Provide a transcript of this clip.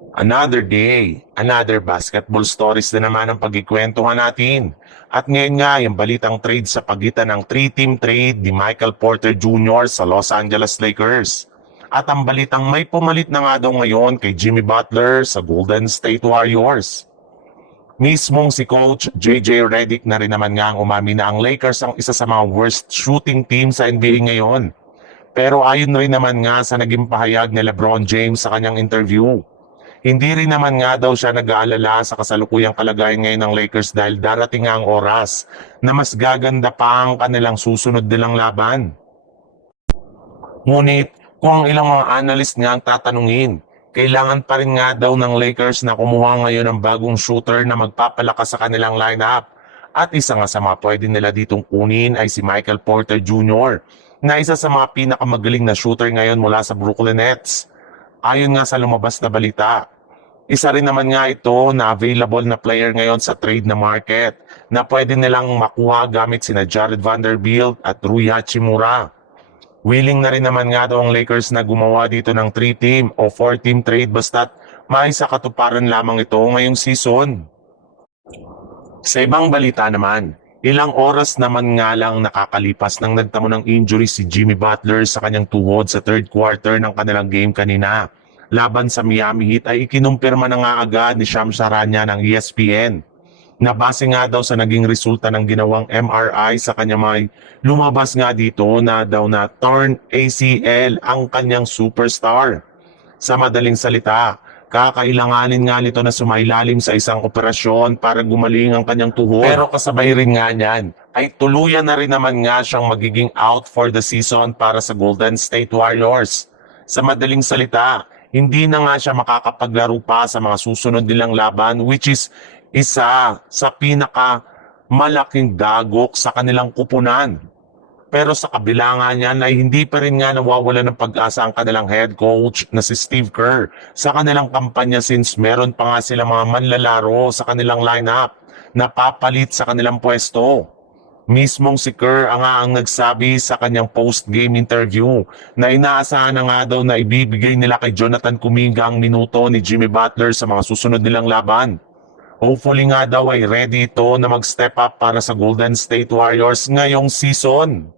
Another day, another basketball stories na naman ang pagkikwentuhan natin. At ngayon nga, yung balitang trade sa pagitan ng 3-team trade ni Michael Porter Jr. sa Los Angeles Lakers. At ang balitang may pumalit na nga daw ngayon kay Jimmy Butler sa Golden State Warriors. Mismong si Coach JJ Redick na rin naman nga ang umamin na ang Lakers ang isa sa mga worst shooting team sa NBA ngayon. Pero ayon rin naman nga sa naging pahayag ni LeBron James sa kanyang interview, hindi rin naman nga daw siya nag-aalala sa kasalukuyang kalagayan ngayon ng Lakers dahil darating nga ang oras na mas gaganda pa ang kanilang susunod nilang laban. Ngunit kung ang ilang mga analyst nga ang tatanungin, kailangan pa rin nga daw ng Lakers na kumuha ngayon ng bagong shooter na magpapalakas sa kanilang lineup. At isa nga sa mga pwede nila ditong kunin ay si Michael Porter Jr. na isa sa mga pinakamagaling na shooter ngayon mula sa Brooklyn Nets. Ayon nga sa lumabas na balita, isa rin naman nga ito na available na player ngayon sa trade na market na pwede nilang makuha gamit sina Jared Vanderbilt at Rui Hachimura. Willing na rin naman nga daw ang Lakers na gumawa dito ng 3-team o 4-team trade basta't may sa katuparan lamang ito ngayong season. Sa ibang balita naman, ilang oras naman nga lang nakakalipas nang nagtamo ng injury si Jimmy Butler sa kanyang tuhod sa third quarter ng kanilang game kanina. Laban sa Miami Heat ay ikinumpirma na nga agad ni Shams Charania ng ESPN. Na base nga daw sa naging resulta ng ginawang MRI sa kanya may lumabas nga dito na daw na torn ACL ang kanyang superstar. Sa madaling salita, kakailanganin nga nito na sumailalim sa isang operasyon para gumaling ang kanyang tuhod. Pero kasabay rin nga niyan, ay tuluyan na rin naman nga siyang magiging out for the season para sa Golden State Warriors. Sa madaling salita, hindi na nga siya makakapaglaro pa sa mga susunod nilang laban which is isa sa pinaka malaking dagok sa kanilang kupunan. Pero sa kabila nga niyan ay hindi pa rin nga nawawala ng pag-asa ang kanilang head coach na si Steve Kerr sa kanilang kampanya since meron pa nga sila mga manlalaro sa kanilang lineup na papalit sa kanilang pwesto. Mismong si Kerr ang nagsabi sa kanyang post-game interview na inaasahan na nga daw na ibibigay nila kay Jonathan Kuminga ang minuto ni Jimmy Butler sa mga susunod nilang laban. Hopefully nga daw ay ready ito na mag-step up para sa Golden State Warriors ngayong season.